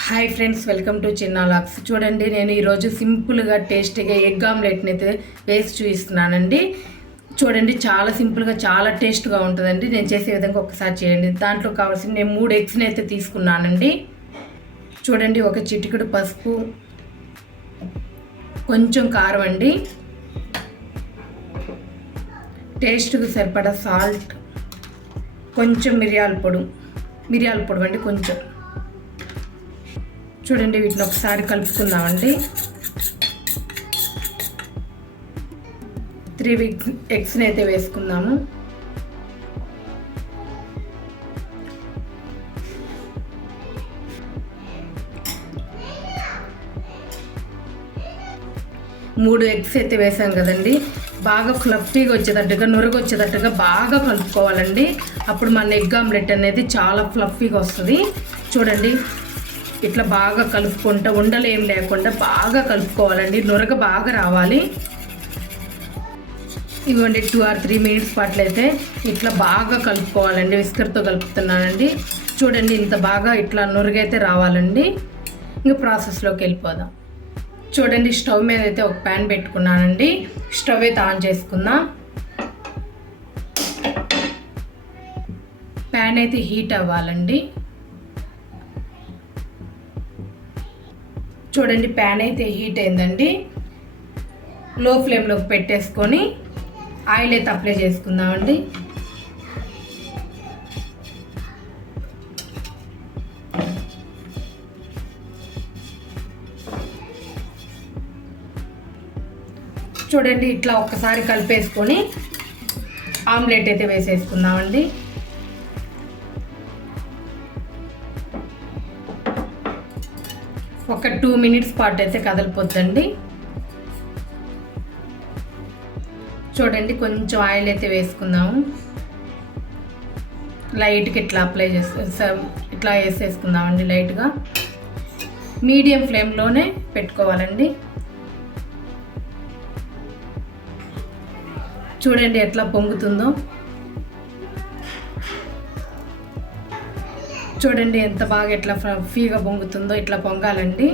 Hi friends welcome to చిన్న లాక్స్ చూడండి నేను ఈరోజు సింపుల్గా టేస్టీగా ఎగ్ ఆమ్లెట్ని అయితే వేసి చూపిస్తున్నానండి. చూడండి చాలా సింపుల్గా చాలా టేస్ట్గా ఉంటుందండి. నేను చేసే విధంగా ఒకసారి చేయండి. దాంట్లో కావాల్సిన నేను మూడు ఎగ్స్ని అయితే తీసుకున్నానండి. చూడండి ఒక చిటికెడు పసుపు కొంచెం కారం అండి. టేస్ట్కి సరిపడా సాల్ట్ కొంచెం మిరియాల పొడి మిరియాల పొడి అండి కొంచెం. చూడండి వీటిని ఒకసారి కలుపుకుందామండి. త్రీ వీక్ ఎగ్స్ని అయితే వేసుకుందాము. మూడు ఎగ్స్ అయితే వేసాం కదండి. బాగా ఫ్లఫీగా వచ్చేటట్టుగా నురగ వచ్చేటట్టుగా బాగా కలుపుకోవాలండి. అప్పుడు మన ఎగ్ ఆమ్లెట్ అనేది చాలా ఫ్లఫీగా వస్తుంది. చూడండి ఇట్లా బాగా కలుపుకుంటా ఉండలు ఏం లేకుండా బాగా కలుపుకోవాలండి. నురగ బాగా రావాలి. ఇవ్వండి టూ ఆర్ త్రీ మినిట్స్ పాటలైతే ఇట్లా బాగా కలుపుకోవాలండి. విస్కర్తో కలుపుతున్నానండి. చూడండి ఇంత బాగా ఇట్లా నురగైతే రావాలండి. ఇంకా ప్రాసెస్లోకి వెళ్ళిపోదాం. చూడండి స్టవ్ మీద అయితే ఒక ప్యాన్ పెట్టుకున్నానండి. స్టవ్ అయితే ఆన్ చేసుకుందాం. ప్యాన్ అయితే హీట్ అవ్వాలండి. చూడండి ప్యాన్ అయితే హీట్ అయిందండి. లో ఫ్లేమ్లోకి పెట్టేసుకొని ఆయిల్ అయితే అప్లై చేసుకుందామండి. చూడండి ఇట్లా ఒక్కసారి కలిపేసుకొని ఆమ్లెట్ అయితే వేసేసుకుందామండి. ఒక టూ మినిట్స్ పాటు అయితే కదలిపోద్దండి. చూడండి కొంచెం ఆయిల్ అయితే వేసుకుందాము. లైట్గా ఇట్లా అప్లై చేసే ఇట్లా వేసేసుకుందామండి లైట్గా. మీడియం ఫ్లేమ్లోనే పెట్టుకోవాలండి. చూడండి ఎట్లా పొంగుతుందో. చూడండి ఎంత బాగా ఎట్లా ఫ్రీగా పొంగుతుందో ఇట్లా పొంగాలండి.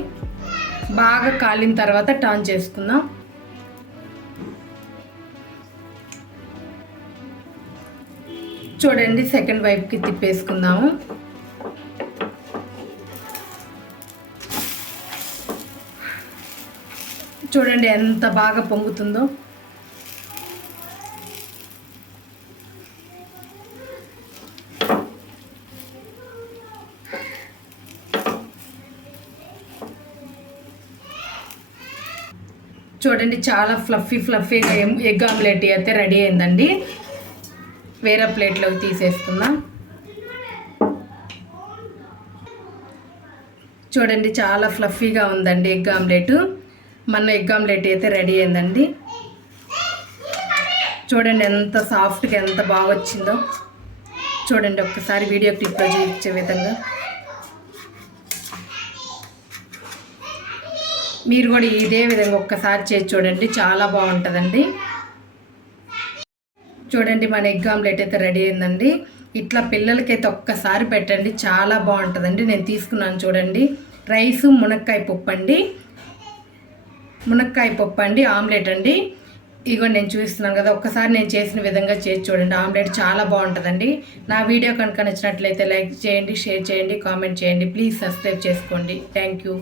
బాగా కాలిన తర్వాత టర్న్ చేసుకుందాం. చూడండి సెకండ్ వైపుకి తిప్పేసుకుందాము. చూడండి ఎంత బాగా పొంగుతుందో. చూడండి చాలా ఫ్లఫీ ఫ్లఫీగా ఎగ్ ఆమ్లెట్ అయితే రెడీ అయిందండి. వేరే ప్లేట్లోకి తీసేసుకుందాం చూడండి చాలా ఫ్లఫీగా ఉందండి ఎగ్ ఆమ్లెట్. మన ఎగ్ ఆమ్లెట్ అయితే రెడీ అయిందండి. చూడండి ఎంత సాఫ్ట్గా ఎంత బాగా వచ్చిందో చూడండి ఒక్కసారి వీడియో క్లిప్లో చూపించే విధంగా. మీరు కూడా ఇదే విధంగా ఒక్కసారి చేసి చూడండి. చాలా బాగుంటుందండి. చూడండి మన ఎగ్ ఆమ్లెట్ అయితే రెడీ అయిందండి. ఇట్లా పిల్లలకైతే ఒక్కసారి పెట్టండి. చాలా బాగుంటుందండి. నేను తీసుకున్నాను చూడండి. రైసు మునక్కాయ పప్పు అండి. మునక్కాయ పప్పు అండి ఆమ్లెట్ అండి. ఇగో నేను చూస్తున్నాను కదా ఒక్కసారి నేను చేసిన విధంగా చేసి చూడండి. ఆమ్లెట్ చాలా బాగుంటుందండి. నా వీడియో కనుక నచ్చినట్లయితే లైక్ చేయండి షేర్ చేయండి కామెంట్ చేయండి. ప్లీజ్ సబ్స్క్రైబ్ చేసుకోండి. Thank you.